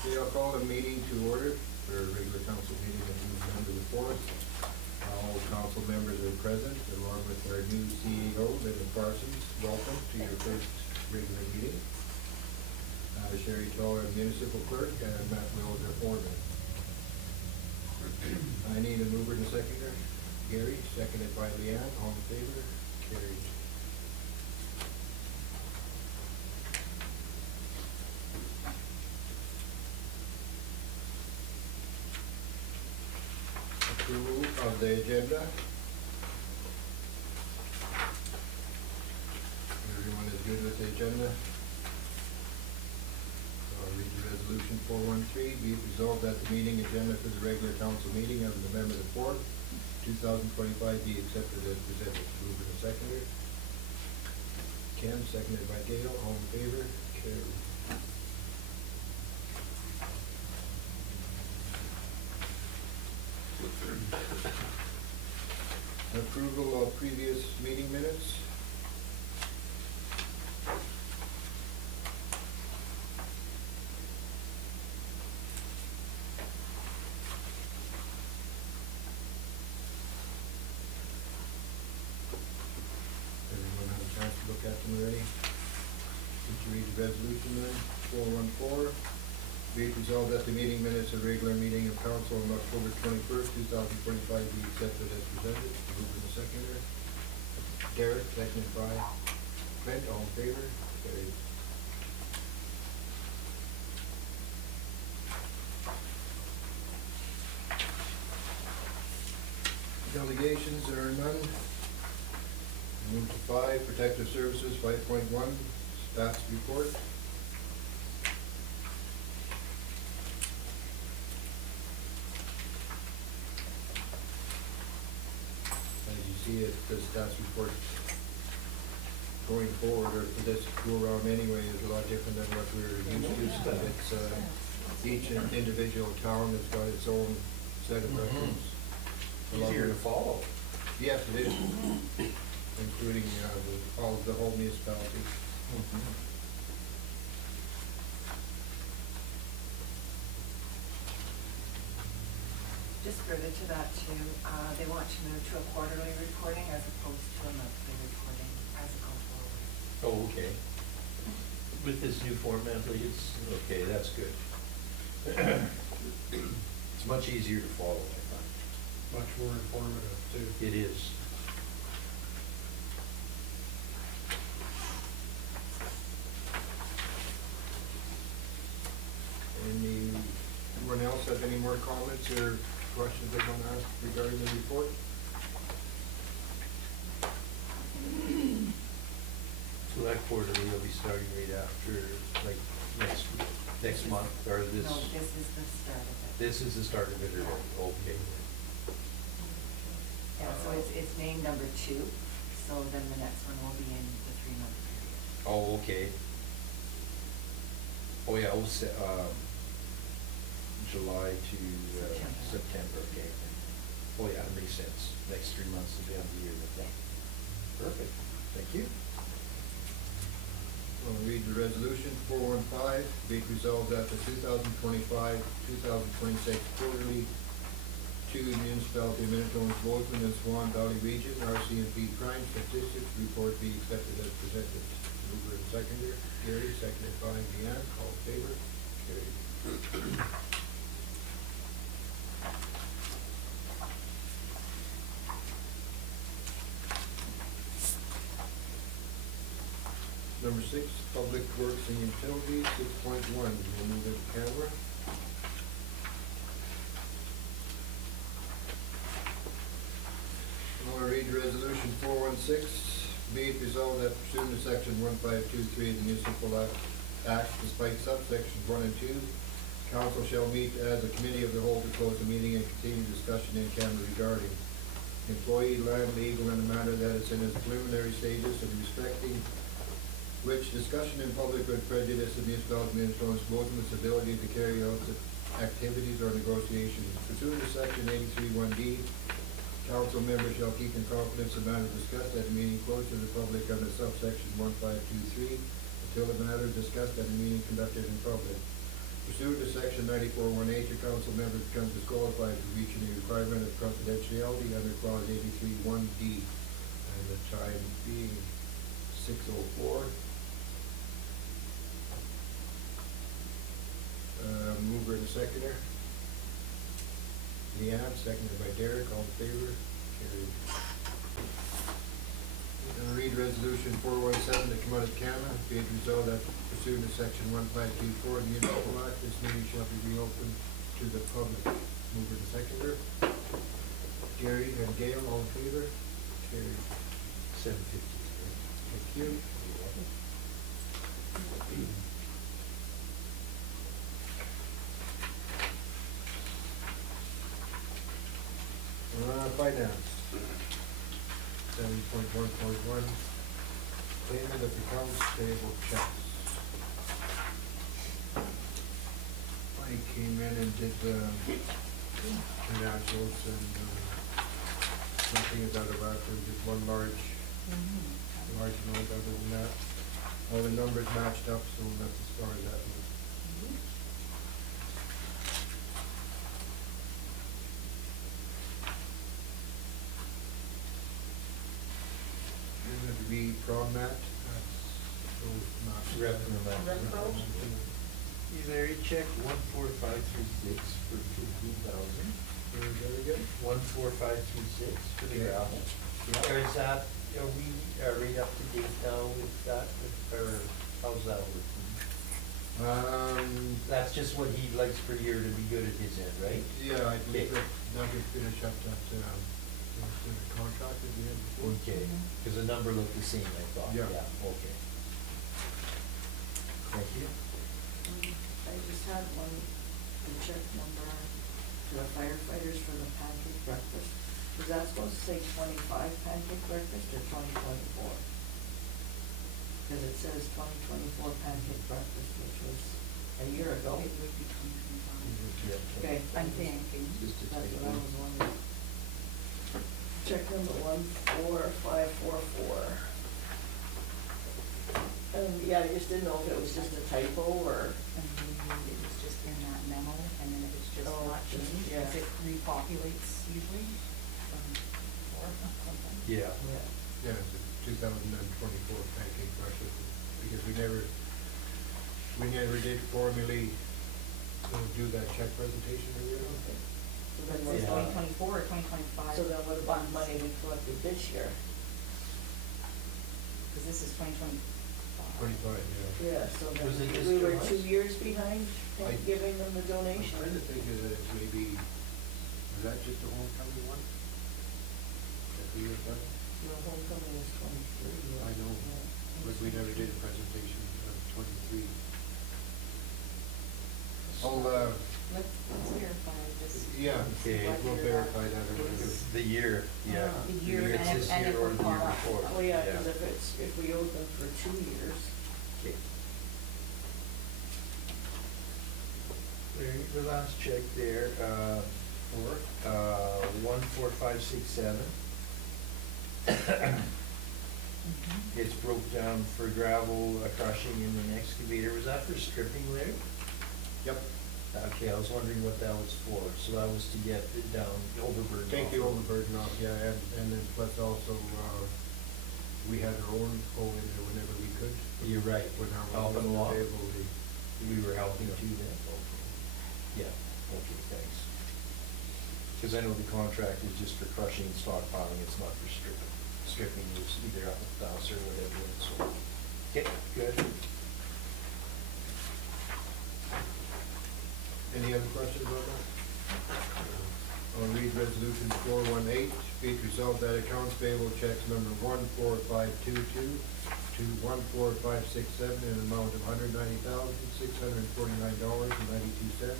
Okay, I'll call the meeting to order for a regular council meeting of November the 4th. All council members are present, along with our new CEO, Lyndon Parsons. Welcome to your first regular meeting. Sherry Toller, municipal clerk, and Matt Wills, our foreman. I need a mover and a seconder. Gary, seconded by Leanne. All in favor? Carried. Approval of the agenda. Everyone is good with the agenda? I'll read the resolution 413. Be it resolved that the meeting agenda for the regular council meeting of November the 4th, 2025 be accepted as presented. Mover and seconder. Ken, seconded by Gail. All in favor? Carried. Approval of previous meeting minutes. Everyone have a chance to look at them already? Did you read the resolution then? 414. Be it resolved that the meeting minutes of regular meeting of council on October 21st, 2025 be accepted as presented. Mover and seconder. Derek, seconded by Clint. All in favor? Carried. Delegations, there are none. Move to 5, protective services, 5.1, staff's report. As you see it, the staff's report going forward, or for this go around anyway, is a lot different than what we're used to. It's each individual town has got its own set of records. Easier to follow. Yes, it is, including all of the whole municipality. Just further to that too, they want to move to a quarterly reporting as opposed to a monthly reporting as it goes forward. Oh, okay. With this new format, it's, okay, that's good. It's much easier to follow, I find. Much more informative too. It is. Anyone else have any more comments or questions they want to ask regarding the report? So that quarterly will be starting right after, like, next month, or this? No, this is the start of it. This is the start of it, or, okay. Yeah, so it's named number 2, so then the next one will be in the 3-month period. Oh, okay. Oh, yeah, July to September, okay. Oh, yeah, that makes sense. Next 3 months will be on the year with that. Perfect, thank you. I'll read the resolution 415. Be it resolved that the 2025-2026 quarterly to municipality of Minitonas-Bowsman and Swan Valley Region RCMP crime statistics report be accepted as presented. Mover and seconder. Gary, seconded by Leanne. All in favor? Carried. Number 6, Public Works and Utilities, 6.1. We'll move it to camera. I'm going to read the resolution 416. Be it resolved that pursuant to section 1523 of the Municipal Act, despite subsections 1 and 2, council shall meet as a committee of the whole to close the meeting and continue discussion in camera regarding employee, land, legal, and a matter that is in its preliminary stages and respecting which discussion in public would prejudice the municipality of Minitonas-Bowsman's ability to carry out the activities or negotiations. Pursuant to section 83(1)D, council members shall keep in confidence the matter discussed at a meeting closed to the public under subsection 1523 until the matter discussed at a meeting conducted in public. Pursuant to section 94(1)H, a council member becomes disqualified for breaching the requirement of confidentiality under clause 83(1)D. And the time being 6:04. Mover and seconder. Leanne, seconded by Derek, all in favor? Carried. And read resolution 417 to come out of Canada, be it resolved that pursuant to section 1524 of the Municipal Act, this meeting shall be reopened to the public. Mover and seconder. Gary and Gail, all in favor? Carried. 7:53. Thank you. Finance. 7.1.1, payment of accounts payable checks. Mike came in and did financials and something about a record, did one large amount. Other than that, all the numbers matched up, so that's as far as that was. Going to be prom mat, that's those maps. Repro. Larry, check 14536 for 15,000. Very good. 14536 for the Okay. gravel. Yeah. Or is that, are we right up to date now with that, or how's that working? That's just what he likes per year to be good at his end, right? Yeah, I Okay. believe that now we finish up that, the contract at the end. Okay, because the number looked the same, I thought. Yeah. Okay. Thank you. I just had one, the check number to the firefighters for the pancake breakfast. Was that supposed to say 25 pancake breakfast or 2024? Because it says 2024 pancake breakfast, which was a year ago. It would be 2025. Yeah. Okay, I'm thinking. Just to that's take what I it. was wondering. Check number 14544. Yeah, I just didn't know if it was just a typo or. And maybe it was just in that memo, and then it was just Oh, not just- changed, yeah. because it repopulates usually from four or something. Yeah. Yeah, it's a 2024 pancake breakfast, because we never did formally do that check presentation every year. So then Is this Yeah. 2024 or 2025? So then what about money we collected this year? Because this is 2025. 25, yeah. Yeah, so then Was it just we were us? 2 years behind I- giving them the I'm donation. trying to think of it as maybe, was that just the homecoming one? That we had done? Your homecoming was 23. I know, Yeah. but we never did a presentation of 23. I'll, Let's verify this. yeah, Okay. we'll verify that or whatever. The year, yeah. Ah. The year It's and- this and year it or will the year call up. before. Oh, yeah, because if we owed them for 2 years. Okay. There, the last check there, for, 14567. It's broke down for gravel, crushing and an excavator. Was that for stripping, Larry? Yep, Okay, I was wondering what that was for. So that was to get it down, overburden. take off. the overburden off, yeah, and then plus also, we had our own pull in there whenever we could. You're right. When our Helping wasn't along. available, We were helping Yeah. too then? Okay. Yeah, okay, thanks. Because I know the contract is just for crushing and stockpiling, it's not for stripping. Stripping is either up with us or whatever, and so. Okay, good. Any other questions on that? I'll read resolution 418, be it resolved that accounts payable checks number 14522 to 14567 in an amount of $190,649.92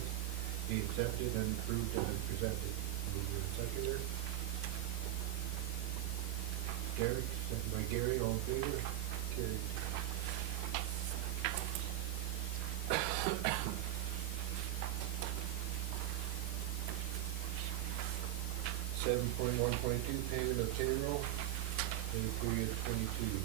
be accepted and approved as presented. Mover and seconder. Derek, second by Gary, all in favor? Carried. Seven point 1.2, payment of payroll, pay period 22.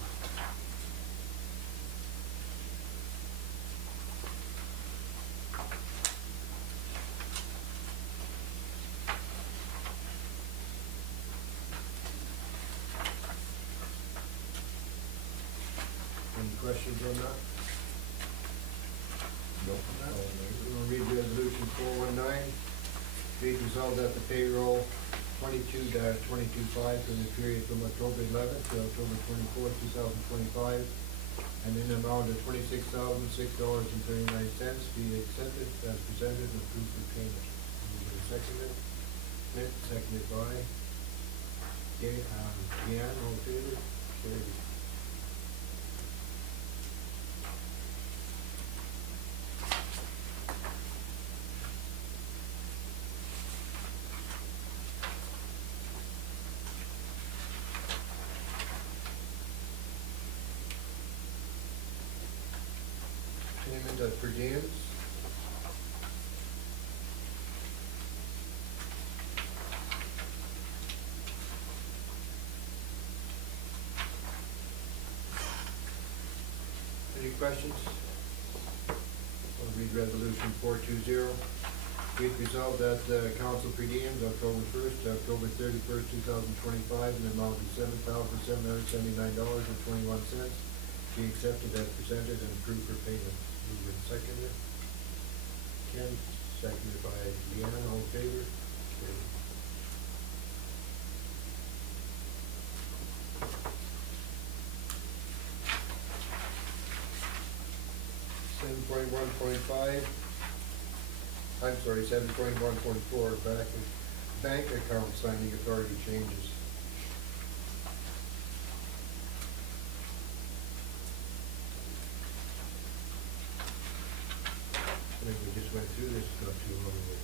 questions on that? Nope. We'll read resolution 419. Be it resolved that the payroll 22-225 for the period from October 11th to October 24th, 2025, and in the amount of $26,006.39 be accepted as presented and approved for payment. Move to second it. Smith, seconded by Deanne, all in favor? Carried. Payment of per diems. Any questions? I'll read resolution 420. Be it resolved that council per diems October 1st to October 31st, 2025 in the amount of $7,779.21 be accepted as presented and approved for payment. Moved and seconded. Ken, seconded by Leanne, all in favor? Carried. 7.1.5, I'm sorry, 7.1.4, bank account signing authority changes. I think we just went through this not too long ago.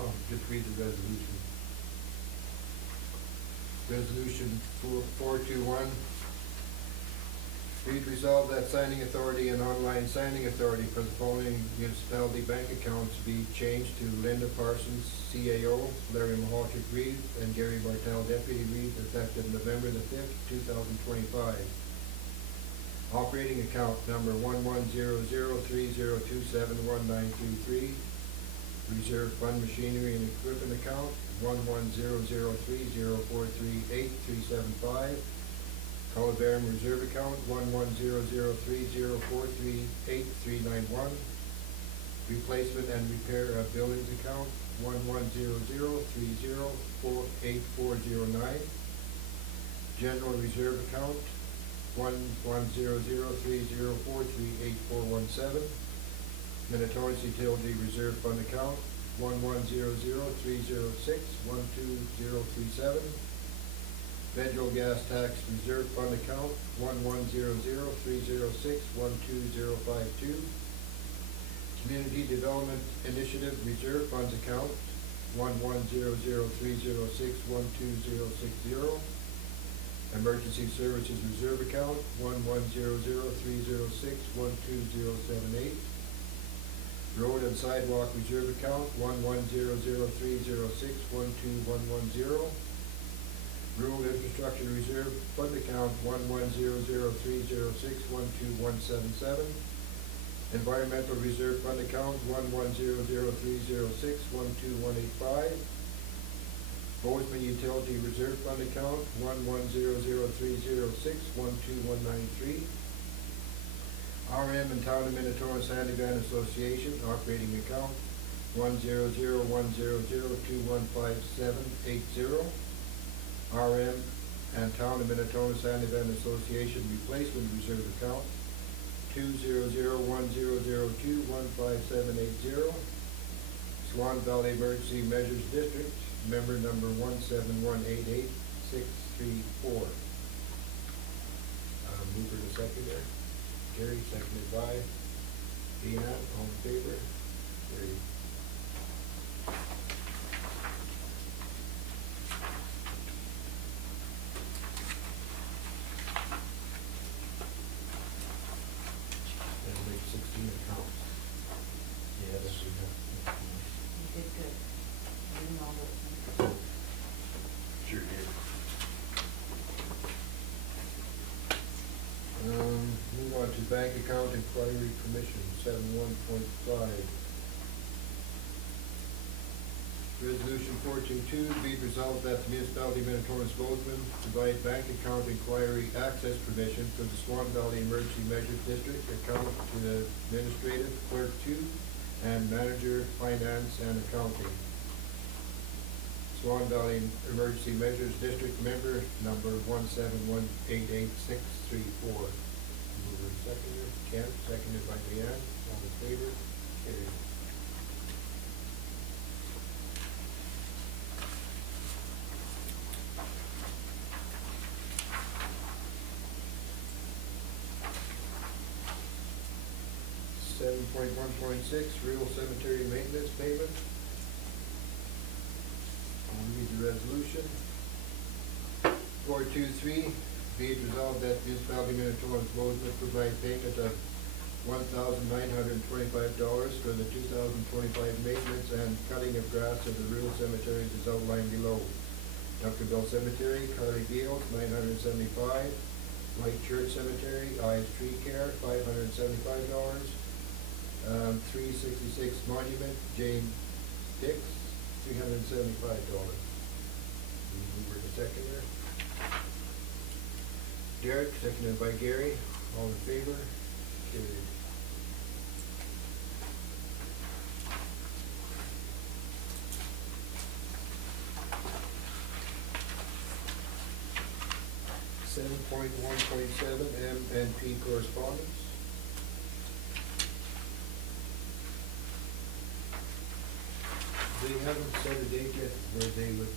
Oh, just read the resolution. Resolution 421. Be it resolved that signing authority and online signing authority for the following municipality bank accounts be changed to Linda Parsons, CAO, Larry Mahalchik Reed, and Gary Bartel, Deputy Reed, effective November the 5th, 2025. Operating account number 110030271923. Reserve fund machinery and equipment account 110030438375. Columbarium Reserve Account 110030438391. Replacement and repair of buildings account 110030488409. General Reserve Account 110030438417. Minitonas Utility Reserve Fund Account 110030612037. Federal Gas Tax Reserve Fund Account 110030612052. Community Development Initiative Reserve Funds Account 110030612060. Emergency Services Reserve Account 110030612078. Road and Sidewalk Reserve Account 110030612110. Rural Infrastructure Reserve Fund Account 110030612177. Environmental Reserve Fund Account 110030612185. Bowsman Utility Reserve Fund Account 110030612193. RM and Town of Minitonas Handyman Association Operating Account 1001002155780. RM and Town of Minitonas Handyman Association Replacement Reserve Account 2001002155780. Swan Valley Emergency Measures District, member number 17188-634. Mover to seconder. Gary, seconded by Deanne, all in favor? Carried. That'll make 16 accounts. Yeah, that's what we have. You did good. I didn't know that. Sure did. Move on to bank account inquiry permission, 71.5. Resolution 422, be it resolved that the municipality of Minitonas-Bowsman provide bank account inquiry access permission for the Swan Valley Emergency Measures District account to the administrative clerk 2 and manager, finance, and accounting. Swan Valley Emergency Measures District member number 1718864. Mover and seconder, Kent, seconded by Leanne. All in favor? Carried. Seven point 1.6, rural cemetery maintenance payment. I'll read the resolution. 423, be it resolved that municipality of Minitonas-Bowsman provide payment of $1,925 for the 2025 maintenance and cutting of grass of the rural cemeteries as outlined below. Duncanville Cemetery, Carly Beals, $975. White Church Cemetery, Eyes Tree Care, $575. 366 Monument, Jane Dix, $375. Mover to seconder. Derek, seconded by Gary. All in favor? Carried. Seven point 1.7, M&P correspondence. They haven't set a date yet where they would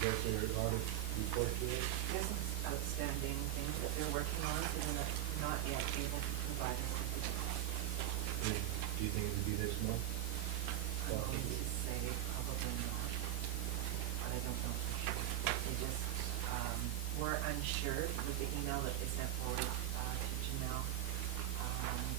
get their audit report to us. There's some outstanding things that they're working on, so they're not yet able to provide us with the date. Do you think it would be this month? I'm going to say probably not, but I don't know for sure. They just, were unsure with the email that they sent forward, to Janelle.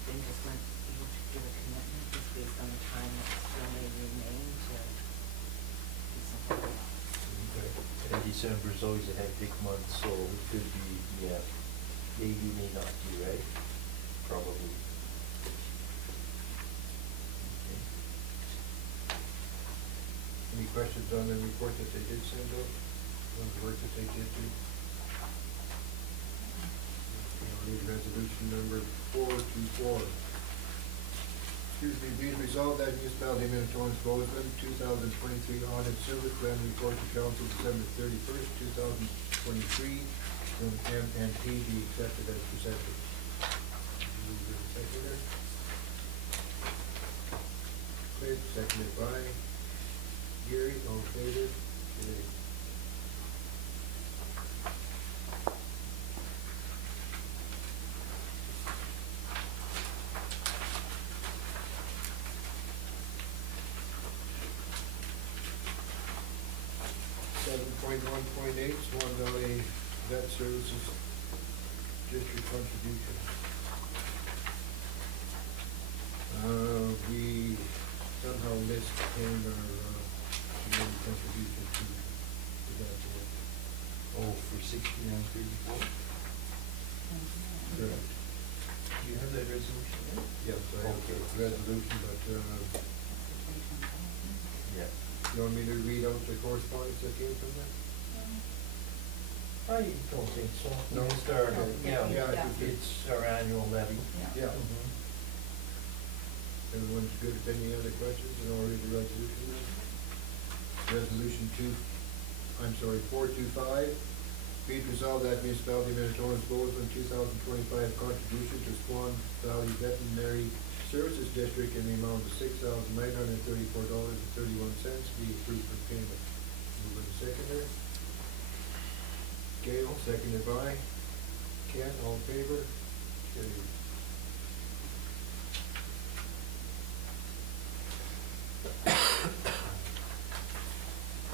They just weren't able to give a commitment just based on the time that still may remain to do something else. Okay. And December is always a hectic month, so it could be, yeah, maybe, may not be, right? Probably. Okay. Any questions on the report that they did send out, on the work that they did do? Okay, I'll read resolution number 424. Excuse me, be it resolved that municipality of Minitonas-Bowsman 2023 audit service plan report to council December 31st, 2023 from M&P be accepted as presented. Mover and seconder. Craig, seconded by Gary, all in favor? Carried. Seven point 1.8, Swan Valley Vet Services District contribution. We somehow missed paying our yearly contribution to that board. Oh, for 6934? Correct. Do you have that resolution there? Yes, I have the resolution, but, Yeah. you want me to read out the correspondence that came from that? I don't think so. No. It's our, Yeah, I yeah, think it's our annual levy. Yeah. Mhm. Everyone's good. If any other questions, and I'll read the resolution then. Resolution 425. Be it resolved that municipality of Minitonas-Bowsman 2025 contribution to Swan Valley Veterinary Services District in the amount of $6,934.31 be approved for payment. Mover and seconder. Gail, seconded by Ken, all in favor? Carried.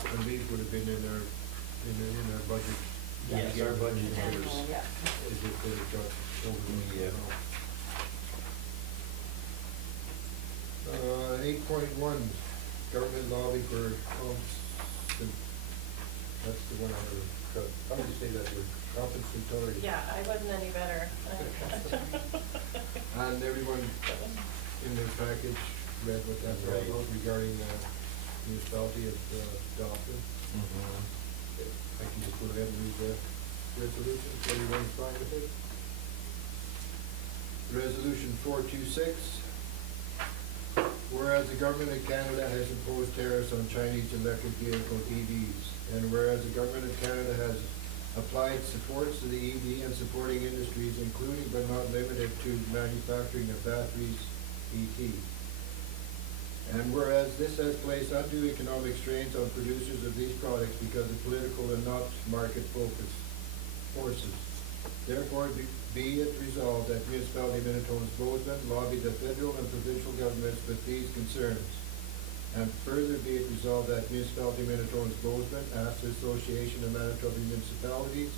And these would have been in our budget. Yes, our budget numbers. Yeah. Is it that it got over? Yeah. 8.1, government lobby for, that's the one I heard, how do you say that word, compensatory? Yeah, I wasn't any better. And everyone in their package read what that's all Right. about regarding municipality of Dauphin. I can just go ahead and read the resolution, so everyone's fine with it. Resolution 426. Whereas the government of Canada has imposed tariffs on Chinese electric vehicle EVs, and whereas the government of Canada has applied supports to the EV and supporting industries, including but not limited to manufacturing of batteries, ET. And whereas this has placed undue economic strains on producers of these products because of political and not market-focused forces. Therefore, be it resolved that Municipality of Minitonas-Bowsman lobby the federal and provincial governments with these concerns. And further be it resolved that Municipality of Minitonas-Bowsman asks the Association of Manitoba Municipalities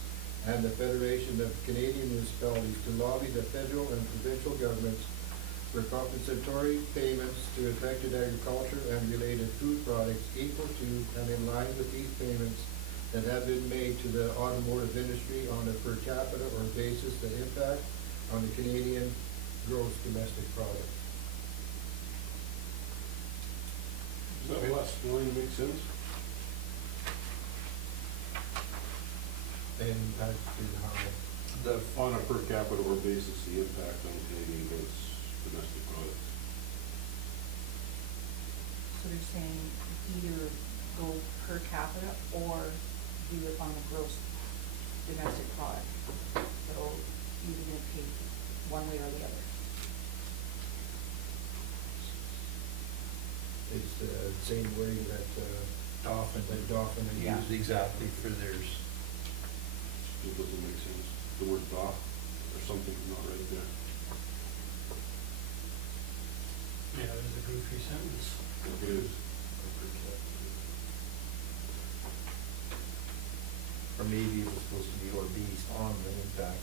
and the Federation of Canadian Municipalities to lobby the federal and provincial governments for compensatory payments to affected agriculture and related food products equal to and in line with these payments that have been made to the automotive industry on a per capita or basis that impact on the Canadian gross domestic product. Does that last line make sense? Impact to how, On a per capita or basis, the impact on Canadian gross domestic products. So they're saying either go per capita or do it on the gross domestic product. So you're gonna pay one way or the other. it's the same way that Dauphin. Dauphin had Yeah. used. Used exactly for theirs. It doesn't make sense. The word dock or something's not right there. Yeah, it was a goofy sentence. It is. Or maybe it was supposed to be or based on the impact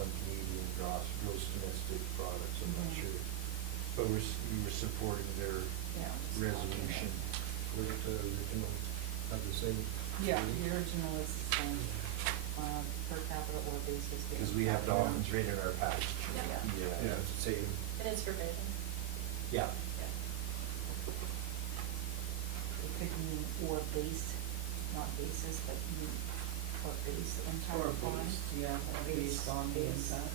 on Canadian gross domestic products, I'm not Mhm. sure. But we were supporting their Yeah. resolution. With the original of the same. Yeah, the original is the same, per capita or basis. Because we have Dauphin's right in our package. Yeah. Yeah, it's the same. And it's forbidden. Yeah. It could mean or base, not basis, but mean or base impact Or on. based, yeah, or based on the Base. impact.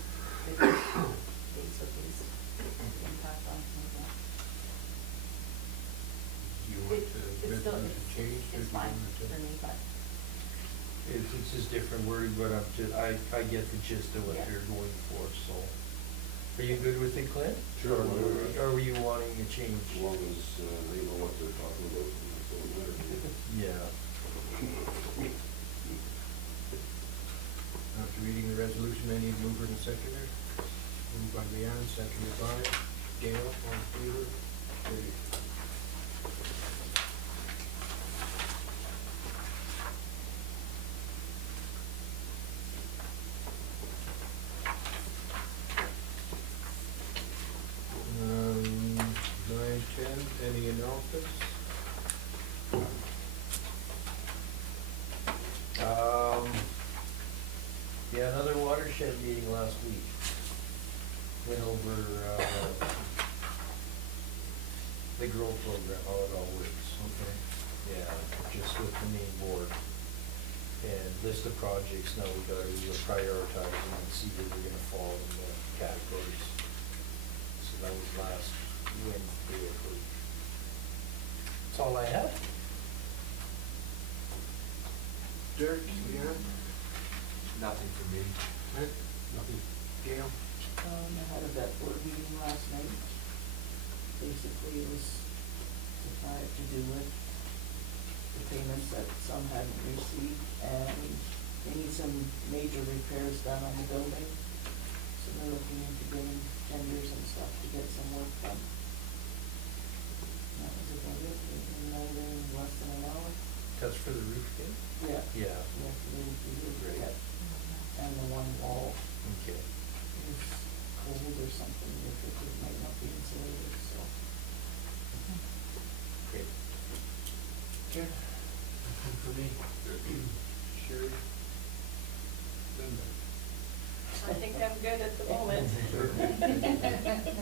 Base or base, impact on, yeah. Do you want It- the it's still- resolution changed? or do It's you fine want to- for me, but. It's just different wording, but I get the gist of what Yeah. they're going for, so. Are you good with it, Clint? Sure, Or whatever. or were you wanting a change? As long as they know what they're talking about, that's all that matters. Yeah. After reading the resolution, I need mover and seconder. Moved by Leanne, seconded by Gail, all in favor? Carried. Nine, 10, any announcements? Yeah, another watershed meeting last week. Went over, the GROW program, how it all works. Okay. Yeah, just with the main board. And list of projects, now we gotta prioritize them and see where they're gonna fall in the categories. So that was last Wednesday, I believe. That's all I have. Dirk, Leanne? Nothing for me. Clint? Nothing. Gail? I had a vet board meeting last night. Basically, it was to do with the payments that some hadn't received, and they need some major repairs done on the building. So they're looking into getting tenders and stuff to get some work done. That was about it, no less than an hour. That's for the roof kit? Yeah. Yeah. Yeah, for the roof Great. kit. And the one wall Okay. is cold or something, if it might not be insulated, so. Great. Okay. Nothing for me. Sherry? Linda? I think I'm good at the moment.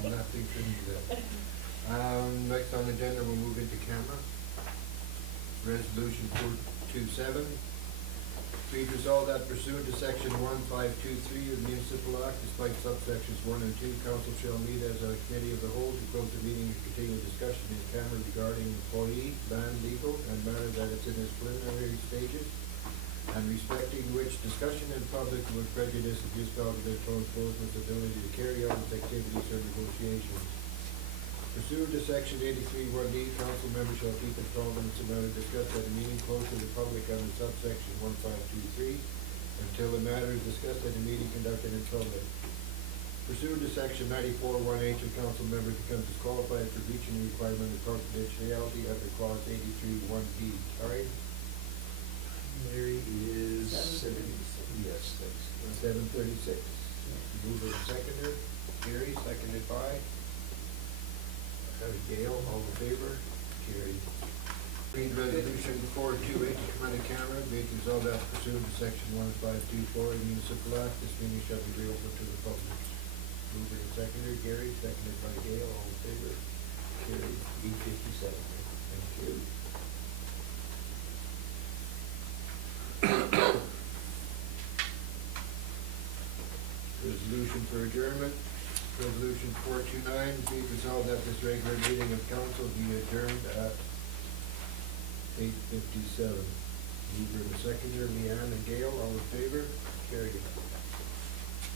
Nothing for me then. Next on the agenda, we'll move into camera. Resolution 427, be it resolved that pursuant to section 1523 of the Municipal Act, despite subsections 1 and 2, council shall meet as a committee of the whole to close the meeting and continue discussion in camera regarding employee, land, legal, and matter that it's in its preliminary stages, and respecting which discussion in public would prejudice the Municipality-Minitonas-Bowsman's ability to carry out its activities or negotiations. Pursuant to section 83(1)D, council members shall keep it confidence in matter discussed at a meeting closed to the public under subsection 1523 until the matter is discussed at a meeting conducted in public. Pursuant to section 94(1)H, a council member becomes disqualified for breaching the requirement of confidentiality under clause 83(1)D. Sorry? Mary is 7:36. Yes, thanks. 7:36. Mover and seconder. Gary, seconded by Gail, all in favor? Carried. Read resolution 428 to come out of camera, be it resolved that pursuant to section 1524 of the Municipal Act, this meeting shall be reopened to the public. Mover and seconder, Gary, seconded by Gail, all in favor? Carried. 8:57. Thank you. Resolution for adjournment. Resolution 429, be it resolved that this regular meeting of council be adjourned at 8:57. Mover and seconder, Leanne and Gail, all in favor? Carried.